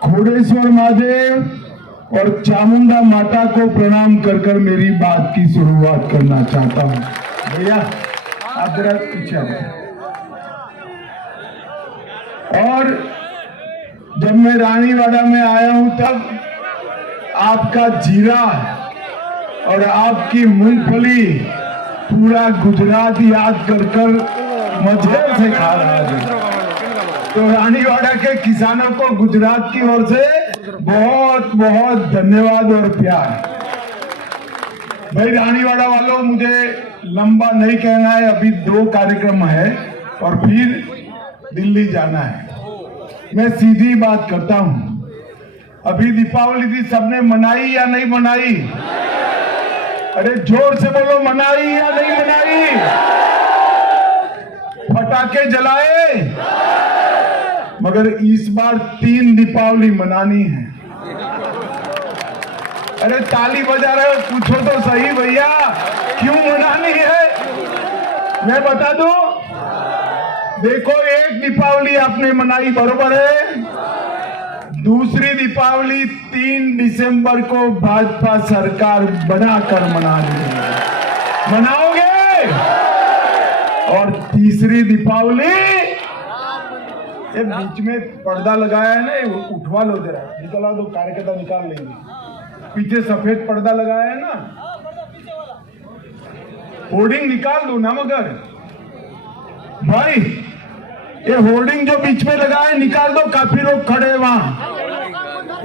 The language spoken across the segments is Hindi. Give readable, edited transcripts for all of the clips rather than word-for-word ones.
खोडेश्वर महादेव और चामुंडा माता को प्रणाम कर कर मेरी बात की शुरुआत करना चाहता हूं। भैया आप जरा पीछे आओ। और जब मैं रानीवाड़ा में आया हूं तब आपका जीरा और आपकी मूंगफली पूरा गुजरात याद कर कर मजे से खा रहा है। तो रानीवाड़ा के किसानों को गुजरात की ओर से बहुत बहुत धन्यवाद और प्यार। भाई रानीवाड़ा वालों, मुझे लंबा नहीं कहना है, अभी 2 कार्यक्रम है और फिर दिल्ली जाना है। मैं सीधी बात करता हूं, अभी दीपावली थी, सबने मनाई या नहीं मनाई? अरे जोर से बोलो, मनाई या नहीं मनाई? पटाखे जलाए? मगर इस बार 3 दीपावली मनानी है। अरे ताली बजा रहे हो, पूछो तो सही भैया, क्यों मनानी है? मैं बता दूं, देखो, एक दीपावली आपने मनाई, बरोबर है। दूसरी दीपावली 3 दिसंबर को भाजपा सरकार बनाकर मनानी है, मनाओगे? और तीसरी दीपावली, ये बीच में पर्दा लगाया है ना, उठवा लो जरा, निकला दो, कार्यकर्ता निकाल लेंगे। पीछे सफेद पर्दा लगाया है ना, होर्डिंग निकाल दो ना। मगर भाई ये होर्डिंग जो बीच में लगा है निकाल दो, काफी लोग खड़े हैं वहां।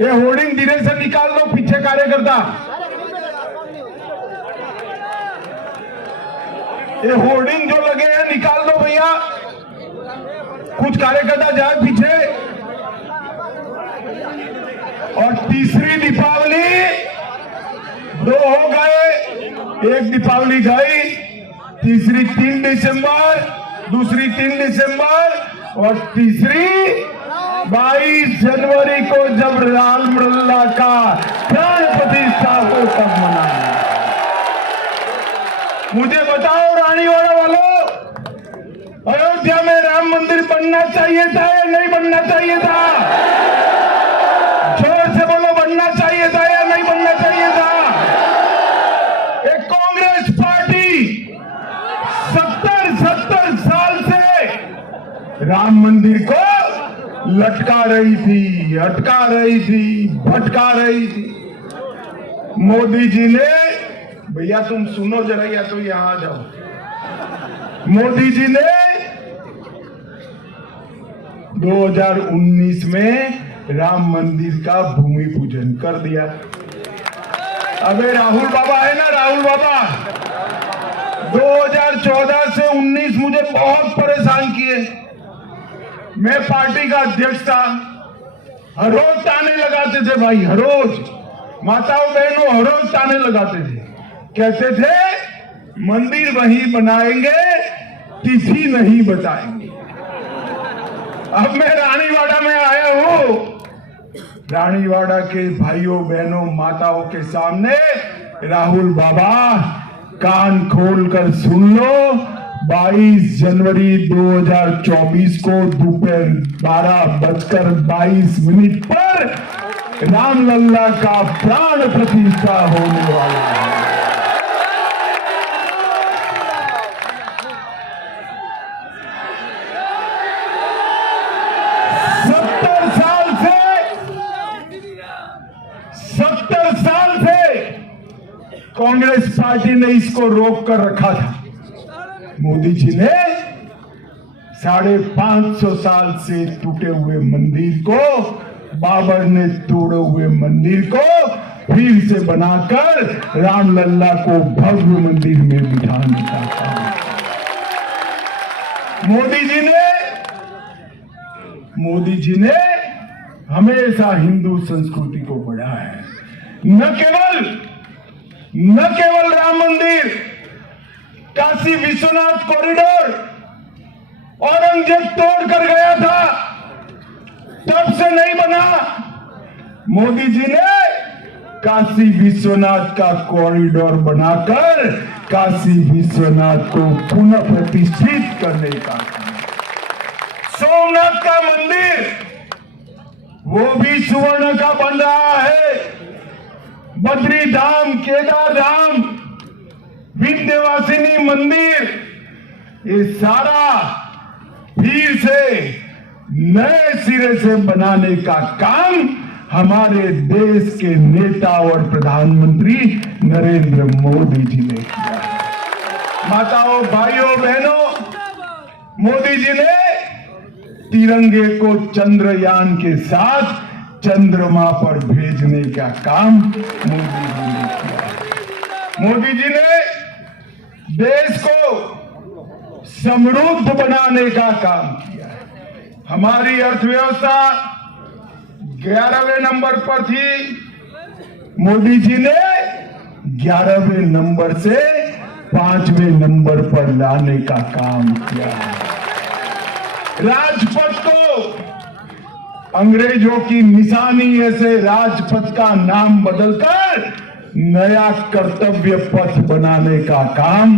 ये होर्डिंग धीरे से निकाल दो, पीछे कार्यकर्ता। ये होर्डिंग जो लगे हैं निकाल दो भैया, कुछ कार्यकर्ता जाए पीछे। और तीसरी दीपावली 2 हो गए, एक दीपावली गई, तीसरी 3 दिसंबर, दूसरी 3 दिसंबर और तीसरी 22 जनवरी को जब रामलल्ला का प्राण प्रतिष्ठा हो तब मनाना। मुझे बताओ रानीवाड़ा वालों, अयोध्या में राम मंदिर बनना चाहिए था या नहीं बनना चाहिए था? जोर से बोलो, बनना चाहिए था या नहीं बनना चाहिए था? एक कांग्रेस पार्टी 70 साल से राम मंदिर को लटका रही थी, अटका रही थी, भटका रही थी। मोदी जी ने, भैया तुम सुनो जरा या तो यहां आ जाओ। मोदी जी ने 2019 में राम मंदिर का भूमि पूजन कर दिया। अबे राहुल बाबा है ना, राहुल बाबा 2014 से 19 मुझे बहुत परेशान किए। मैं पार्टी का अध्यक्ष था, हर रोज ताने लगाते थे भाई, हर रोज माताओं बहनों हर रोज ताने लगाते थे, कहते थे मंदिर वहीं बनाएंगे, तिथि नहीं बताएंगे। अब मैं रानीवाड़ा में आया हूं, रानीवाड़ा के भाइयों बहनों माताओं के सामने राहुल बाबा कान खोलकर सुन लो, 22 जनवरी 2024 को दोपहर 12:22 पर रामलल्ला का प्राण प्रतिष्ठा होने वाला है। कांग्रेस पार्टी ने इसको रोक कर रखा था। मोदी जी ने 550 साल से टूटे हुए मंदिर को, बाबर ने तोड़े हुए मंदिर को फिर से बनाकर रामलल्ला को भव्य मंदिर में बिठाने का काम। मोदी जी ने हमेशा हिंदू संस्कृति को बढ़ाया है। न केवल राम मंदिर, काशी विश्वनाथ कॉरिडोर औरंगजेब तोड़ कर गया था, तब से नहीं बना। मोदी जी ने काशी विश्वनाथ का कॉरिडोर बनाकर काशी विश्वनाथ को पुनः प्रतिष्ठित करने का। सोमनाथ का मंदिर वो भी सुवर्ण का बन रहा है। बद्री धाम, केदार धाम, विंध्यवासिनी मंदिर, ये सारा फिर से नए सिरे से बनाने का काम हमारे देश के नेता और प्रधानमंत्री नरेंद्र मोदी जी ने किया। माताओं, भाइयों, बहनों, मोदी जी ने तिरंगे को चंद्रयान के साथ चंद्रमा पर भेजने का काम मोदी जी ने किया। मोदी जी ने देश को समृद्ध बनाने का काम किया। हमारी अर्थव्यवस्था 11वें नंबर पर थी, मोदी जी ने 11वें नंबर से 5वें नंबर पर लाने का काम किया। राजपथ को अंग्रेजों की निशानी ऐसे राजपथ का नाम बदलकर नया कर्तव्य पथ बनाने का काम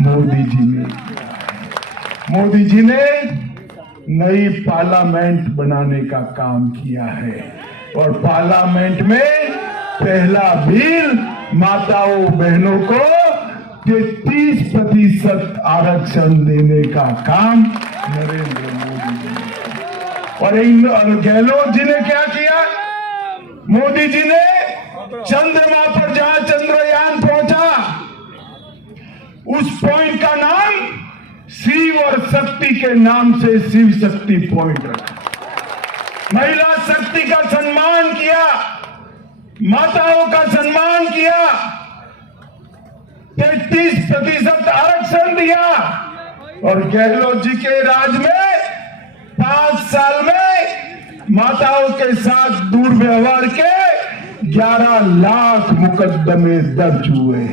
मोदी जी ने किया। मोदी जी ने नई पार्लियामेंट बनाने का काम किया है और पार्लियामेंट में पहला बिल माताओं बहनों को 33% आरक्षण देने का काम नरेंद्र मोदी जी ने। और गहलोत जी ने क्या किया? मोदी जी ने चंद्रमा पर जहां चंद्रयान पहुंचा उस पॉइंट का नाम शिव और शक्ति के नाम से शिव शक्ति पॉइंट रखा। महिला शक्ति का सम्मान किया, माताओं का सम्मान किया, 33% आरक्षण दिया और गहलोत जी के राज में 5 साल में माताओं के साथ दुर्व्यवहार के 11 लाख मुकदमे दर्ज हुए।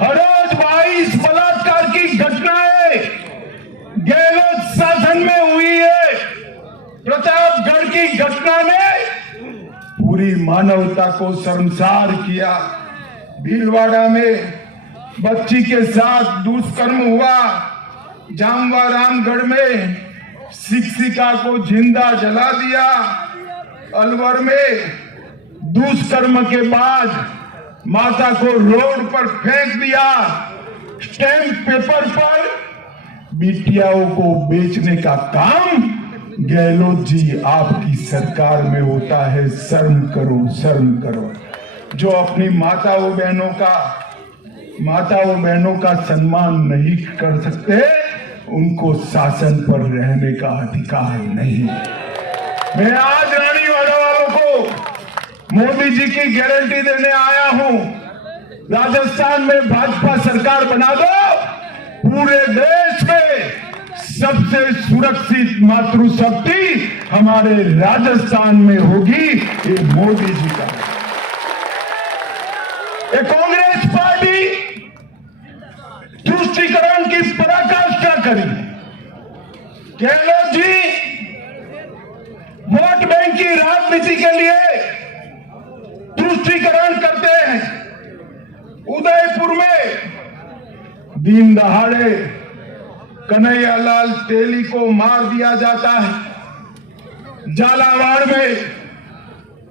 हर रोज 22 बलात्कार की घटनाएं गहलोत शासन में हुई है। प्रतापगढ़ की घटना ने पूरी मानवता को शर्मसार किया। भीलवाड़ा में बच्ची के साथ दुष्कर्म हुआ। जामवा रामगढ़ में शिक्षिका को जिंदा जला दिया। अलवर में दुष्कर्म के बाद माता को रोड पर फेंक दिया। स्टैंप पेपर पर बिटियाओं को बेचने का काम गहलोत जी आपकी सरकार में होता है। शर्म करो, शर्म करो। जो अपनी माताओं बहनों का सम्मान नहीं कर सकते उनको शासन पर रहने का अधिकार नहीं। मैं आज रानीवाड़ा वालों को मोदी जी की गारंटी देने आया हूं। राजस्थान में भाजपा सरकार बना दो, पूरे देश में सबसे सुरक्षित मातृशक्ति हमारे राजस्थान में होगी। ये मोदी जी का। ये कांग्रेस पार्टी तुष्टीकरण की पराकाष्ठा करी। गहलोत जी वोट बैंक की राजनीति के लिए तुष्टीकरण करते हैं। उदयपुर में दिन दहाड़े कन्हैयालाल तेली को मार दिया जाता है। झालावाड़ में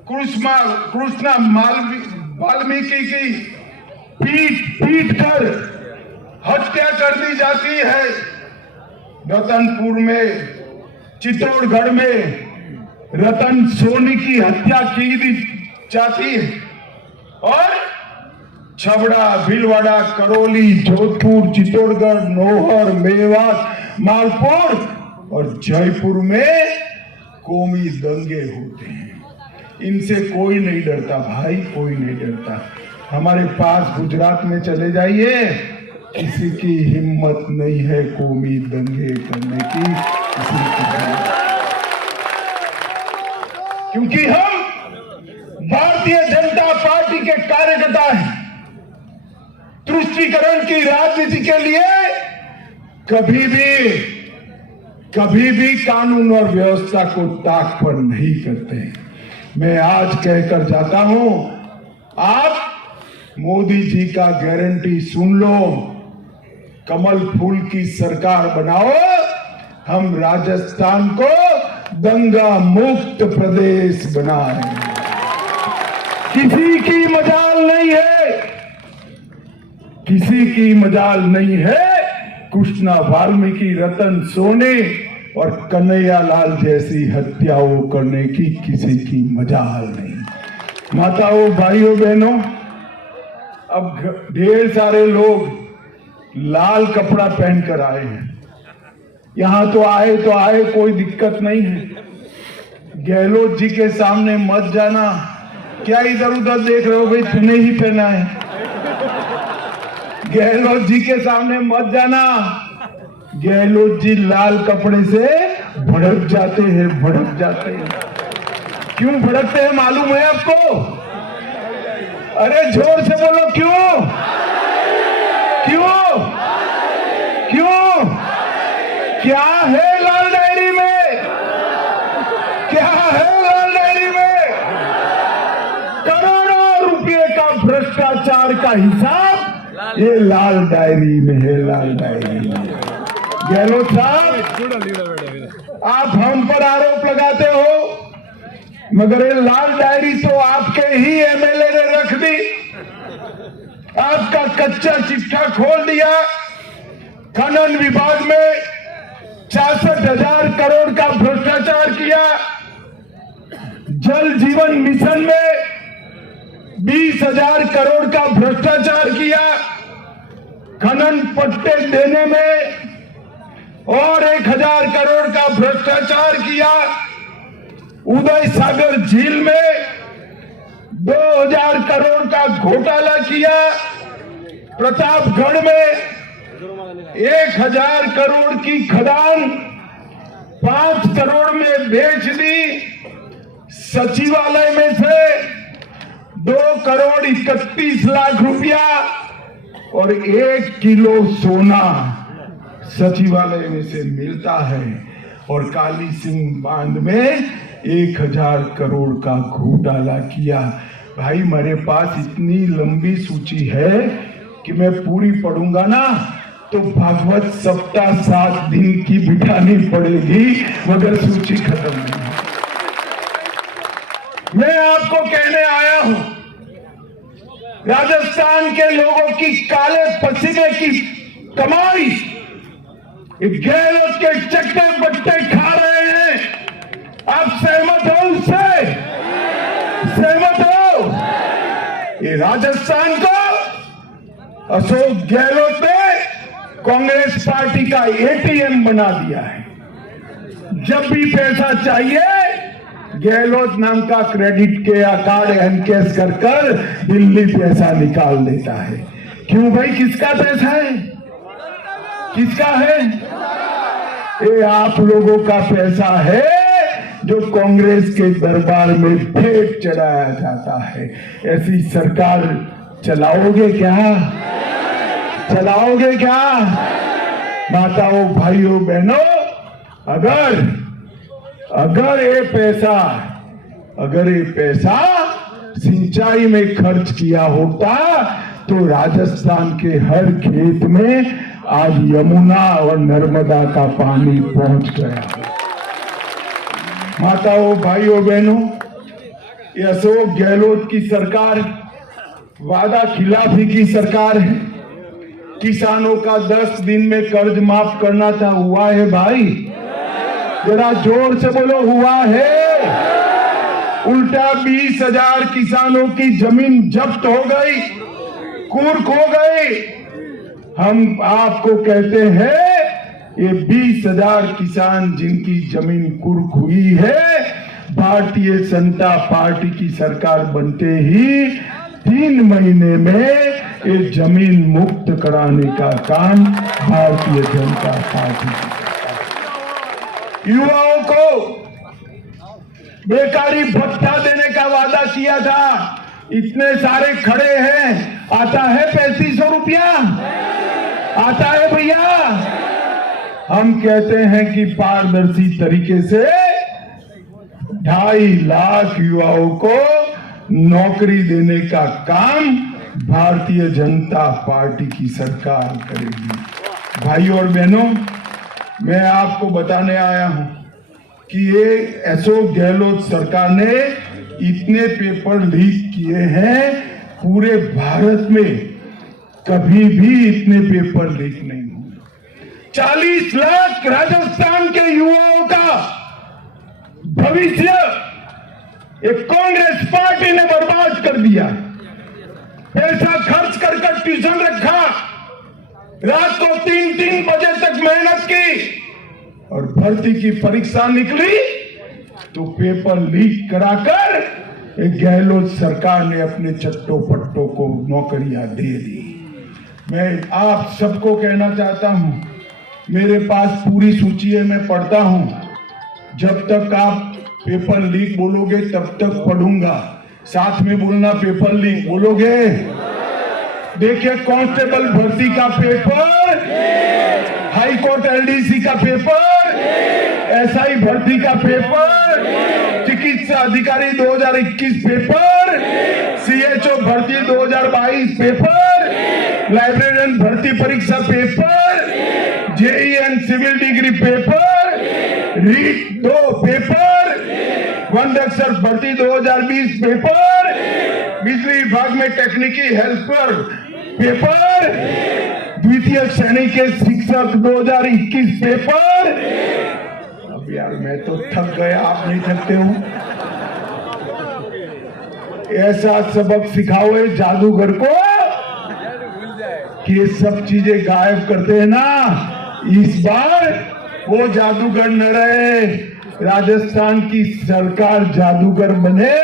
कृष्णा वाल्मीकि की पीट कर हत्या कर दी जाती है। रतनपुर में, चित्तौड़गढ़ में रतन सोनी की हत्या की जाती है और छबड़ा, भीलवाड़ा, करौली, जोधपुर, चित्तौड़गढ़, नौहर, मेवात, मालपुर और जयपुर में कौमी दंगे होते हैं। इनसे कोई नहीं डरता भाई, कोई नहीं डरता। हमारे पास गुजरात में चले जाइए, किसी की हिम्मत नहीं है कौमी दंगे करने की। क्योंकि हम भारतीय जनता पार्टी के कार्यकर्ता हैं। तुष्टीकरण की राजनीति के लिए कभी भी कानून और व्यवस्था को ताक पर नहीं करते। मैं आज कहकर जाता हूं, आप मोदी जी का गारंटी सुन लो, कमल फूल की सरकार बनाओ। हम राजस्थान को दंगा मुक्त प्रदेश बनाए। किसी की मजाल नहीं है, किसी की मजाल नहीं है कृष्णा वाल्मीकि, रतन सोने और कन्हैया लाल जैसी हत्याओं करने की किसी की मजाल नहीं। माताओं, भाइयों, बहनों, अब ढेर सारे लोग लाल कपड़ा पहनकर आए हैं। यहां तो आए, कोई दिक्कत नहीं है। गहलोत जी के सामने मत जाना। क्या इधर उधर देख रहे हो भाई? तूने ही पहना है। गहलोत जी के सामने मत जाना। गहलोत जी लाल कपड़े से भड़क जाते हैं। क्यों भड़कते हैं मालूम है आपको? अरे जोर से बोलो, क्यों? क्या है लाल डायरी में? करोड़ों रुपए का भ्रष्टाचार का हिसाब ये लाल डायरी में है, लाल डायरी में। गहलोत साहब, आप हम पर आरोप लगाते हो, मगर ये लाल डायरी तो आपके ही एमएलए ने रख दी। आपका कच्चा चिट्ठा खोल दिया। खनन विभाग में 66,000 करोड़ का भ्रष्टाचार किया। जल जीवन मिशन में 20,000 करोड़ का भ्रष्टाचार किया। खनन पट्टे देने में और 1,000 करोड़ का भ्रष्टाचार किया। उदय सागर झील में 2,000 करोड़ का घोटाला किया। प्रतापगढ़ में 1,000 करोड़ की खदान 5 करोड़ में बेच दी। सचिवालय में से 2 करोड़ 31 लाख रुपया और 1 किलो सोना सचिवालय में से मिलता है। और काली सिंह बांध में 1,000 करोड़ का घोटाला किया। भाई, मेरे पास इतनी लंबी सूची है कि मैं पूरी पढ़ूंगा ना तो भागवत सप्ताह 7 दिन की बिठानी पड़ेगी, मगर सूची खत्म नहीं। मैं आपको कहने आया हूं, राजस्थान के लोगों की काले पसीने की कमाई गहलोत के चट्टे बट्टे खा रहे हैं। आप सहमत हो उससे? सहमत हो? ये राजस्थान को अशोक गहलोत ने कांग्रेस पार्टी का एटीएम बना दिया है। जब भी पैसा चाहिए, गहलोत नाम का क्रेडिट के कार्ड एनकैश कर दिल्ली पैसा निकाल देता है। क्यों भाई? किसका पैसा है? किसका है? ये आप लोगों का पैसा है जो कांग्रेस के दरबार में भेंट चढ़ाया जाता है। ऐसी सरकार चलाओगे क्या? चलाओगे क्या? माताओं, भाइयों, बहनों, अगर ये पैसा सिंचाई में खर्च किया होता तो राजस्थान के हर खेत में आज यमुना और नर्मदा का पानी पहुंच गया। माताओं, भाइयों, बहनों, ये अशोक गहलोत की सरकार वादा खिलाफी की सरकार है। किसानों का 10 दिन में कर्ज माफ करना था, हुआ है भाई? जरा जोर से बोलो, हुआ है? उल्टा 20,000 किसानों की जमीन जब्त हो गई, कुर्क हो गई। हम आपको कहते हैं, ये 20,000 किसान जिनकी जमीन कुर्क हुई है, भारतीय जनता पार्टी की सरकार बनते ही 3 महीने में ये जमीन मुक्त कराने का काम भारतीय जनता पार्टी की। युवाओं को बेकारी भत्ता देने का वादा किया था। इतने सारे खड़े हैं, आता है 3500 रुपया? आता है भैया? हम कहते हैं कि पारदर्शी तरीके से 2.5 लाख युवाओं को नौकरी देने का काम भारतीय जनता पार्टी की सरकार करेगी। भाइयों और बहनों, मैं आपको बताने आया हूं, कि ये अशोक गहलोत सरकार ने इतने पेपर लीक किए हैं, पूरे भारत में कभी भी इतने पेपर लीक नहीं हुए। 40 लाख राजस्थान के युवाओं का भविष्य एक कांग्रेस पार्टी ने बर्बाद कर दिया। पैसा खर्च कर ट्यूशन रखा, रात को 3-3 बजे तक मेहनत की और भर्ती की परीक्षा निकली तो पेपर लीक कराकर एक गहलोत सरकार ने अपने चट्टो पट्टों को नौकरियां दे दी। मैं आप सबको कहना चाहता हूं, मेरे पास पूरी सूची है, मैं पढ़ता हूं। जब तक आप पेपर लीक बोलोगे तब तक पढ़ूंगा, साथ में बोलना पेपर लीक बोलोगे। देखिए, कांस्टेबल भर्ती का पेपर, हाई कोर्ट एलडीसी का पेपर, एसआई भर्ती का पेपर, चिकित्सा अधिकारी 2021 पेपर, सीएचओ भर्ती 2022 पेपर, लाइब्रेरियन भर्ती परीक्षा paper, JEN civil degree paper, REET 2 paper, वन रक्षक भर्ती 2020 पेपर, बिजली विभाग में टेक्निकल हेल्पर पेपर, द्वितीय श्रेणी के शिक्षक 2021 पेपर। अब यार मैं तो थक गया, आप नहीं थकते हो? ऐसा सबक सिखाओ इस जादूगर को कि ये सब चीजें गायब करते हैं ना। इस बार वो जादूगर न रहे, राजस्थान की सरकार जादूगर बने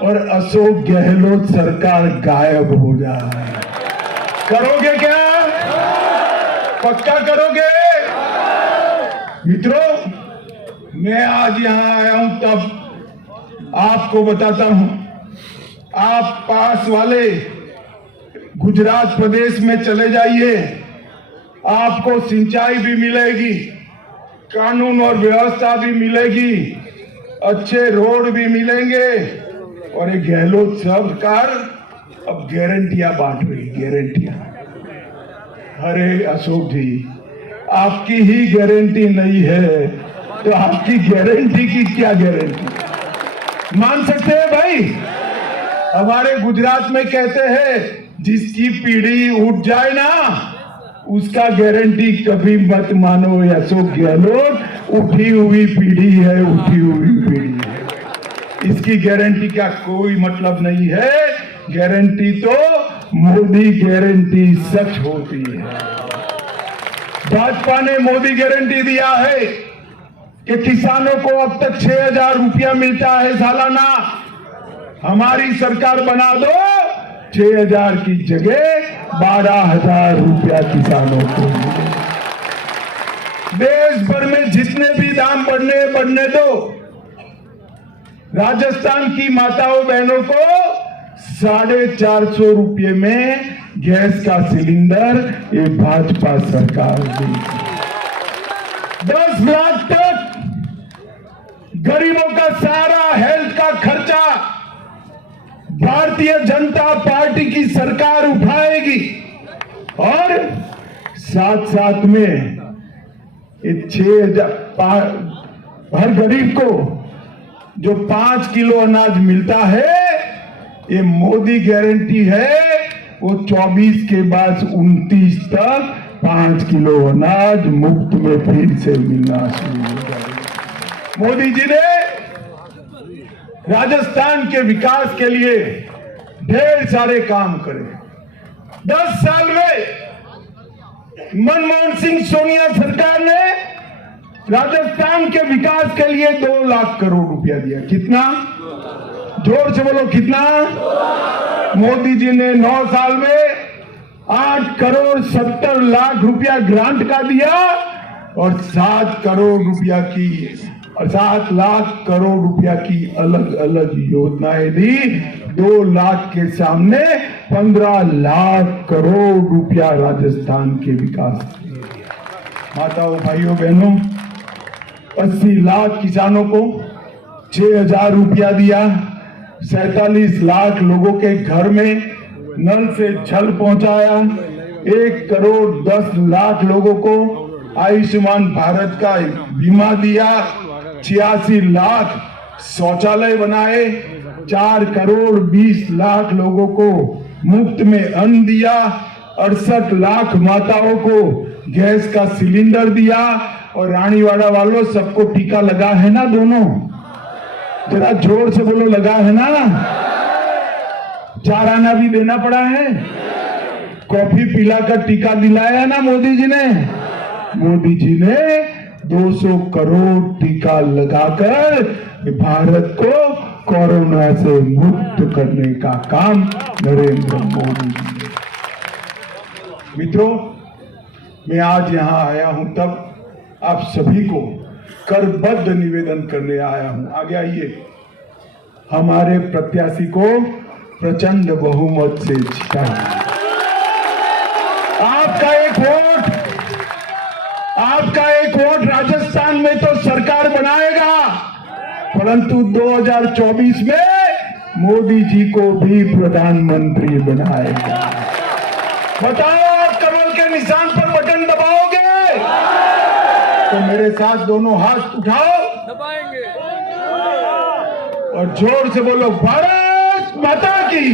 और अशोक गहलोत सरकार गायब हो जाए। करोगे क्या? पक्का करोगे? मित्रों, मैं आज यहां आया हूं तब आपको बताता हूं, आप पास वाले गुजरात प्रदेश में चले जाइए, आपको सिंचाई भी मिलेगी, कानून और व्यवस्था भी मिलेगी, अच्छे रोड भी मिलेंगे और ये गहलोत सरकार अब गारंटियां बांट रही, गारंटियां। अरे अशोक जी, आपकी ही गारंटी नहीं है तो आपकी गारंटी की क्या गारंटी? मान सकते हैं भाई? हमारे गुजरात में कहते हैं, जिसकी पीढ़ी उठ जाए ना उसका गारंटी कभी मत मानो। अशोक गहलोत उठी हुई पीढ़ी है, उठी हुई पीढ़ी है, इसकी गारंटी का कोई मतलब नहीं है। गारंटी तो मोदी गारंटी सच होती है। भाजपा ने मोदी गारंटी दिया है कि किसानों को अब तक 6,000 रुपया मिलता है सालाना, हमारी सरकार बना दो 6,000 की जगह 12,000 रुपया किसानों को। देश भर में जितने भी दाम बढ़ने दो, राजस्थान की माताओं बहनों को 450 रुपये में गैस का सिलेंडर ये भाजपा सरकार देगी। 10 लाख तक गरीबों का सारा हेल्थ का खर्चा भारतीय जनता पार्टी की सरकार उठाएगी और साथ साथ में 6,000 हर गरीब को जो 5 किलो अनाज मिलता है, ये मोदी गारंटी है, वो 24 के बाद 29 तक 5 किलो अनाज मुफ्त में फिर से मिलना शुरू हो जाएगा। मोदी जी ने राजस्थान के विकास के लिए ढेर सारे काम करे। 10 साल में मनमोहन सिंह सोनिया सरकार ने राजस्थान के विकास के लिए 2 लाख करोड़ रुपया दिया। कितना? जोर से बोलो, कितना? मोदी जी ने 9 साल में 8 करोड़ 70 लाख रुपया ग्रांट का दिया और 7 करोड़ रुपया की और 7 लाख करोड़ रुपया की अलग अलग योजनाएं दी। 2 लाख के सामने 15 लाख करोड़ रुपया राजस्थान के विकास के लिए दिया। माताओं, भाइयों, बहनों, 80 लाख किसानों को 6,000 रुपया दिया। 47 लाख लोगों के घर में नल से जल पहुंचाया। 1 करोड़ 10 लाख लोगों को आयुष्मान भारत का बीमा दिया। 86 लाख शौचालय बनाए, 4 करोड़ 20 लाख लोगों को मुफ्त में अन्न दिया, 68 लाख माताओं को गैस का सिलेंडर दिया, और रानीवाड़ा वालों सबको टीका लगा है ना दोनों? जरा जोर से बोलो, लगा है ना? 4 आना भी देना पड़ा है, कॉफी पिलाकर टीका दिलाया ना मोदी जी ने? मोदी जी ने 200 करोड़ टीका लगाकर भारत को कोरोना से मुक्त करने का काम नरेंद्र मोदी जी ने। मित्रों, मैं आज यहां आया हूं तब आप सभी को करबद्ध निवेदन करने आया हूं। आगे आइए। हमारे प्रत्याशी को प्रचंड बहुमत से जिताइए। आपका एक वोट राजस्थान में तो सरकार बनाएगा, परंतु 2024 में मोदी जी को भी प्रधानमंत्री बनाएगा। बताओ, आप कमल के निशान पर बटन दबाओगे? तो मेरे साथ दोनों हाथ उठाओ, दबाएंगे और जोर से बोलो, भारत माता की,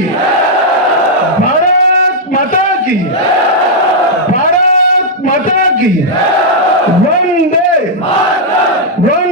भारत माता की, भारत माता की, वंदे वंदे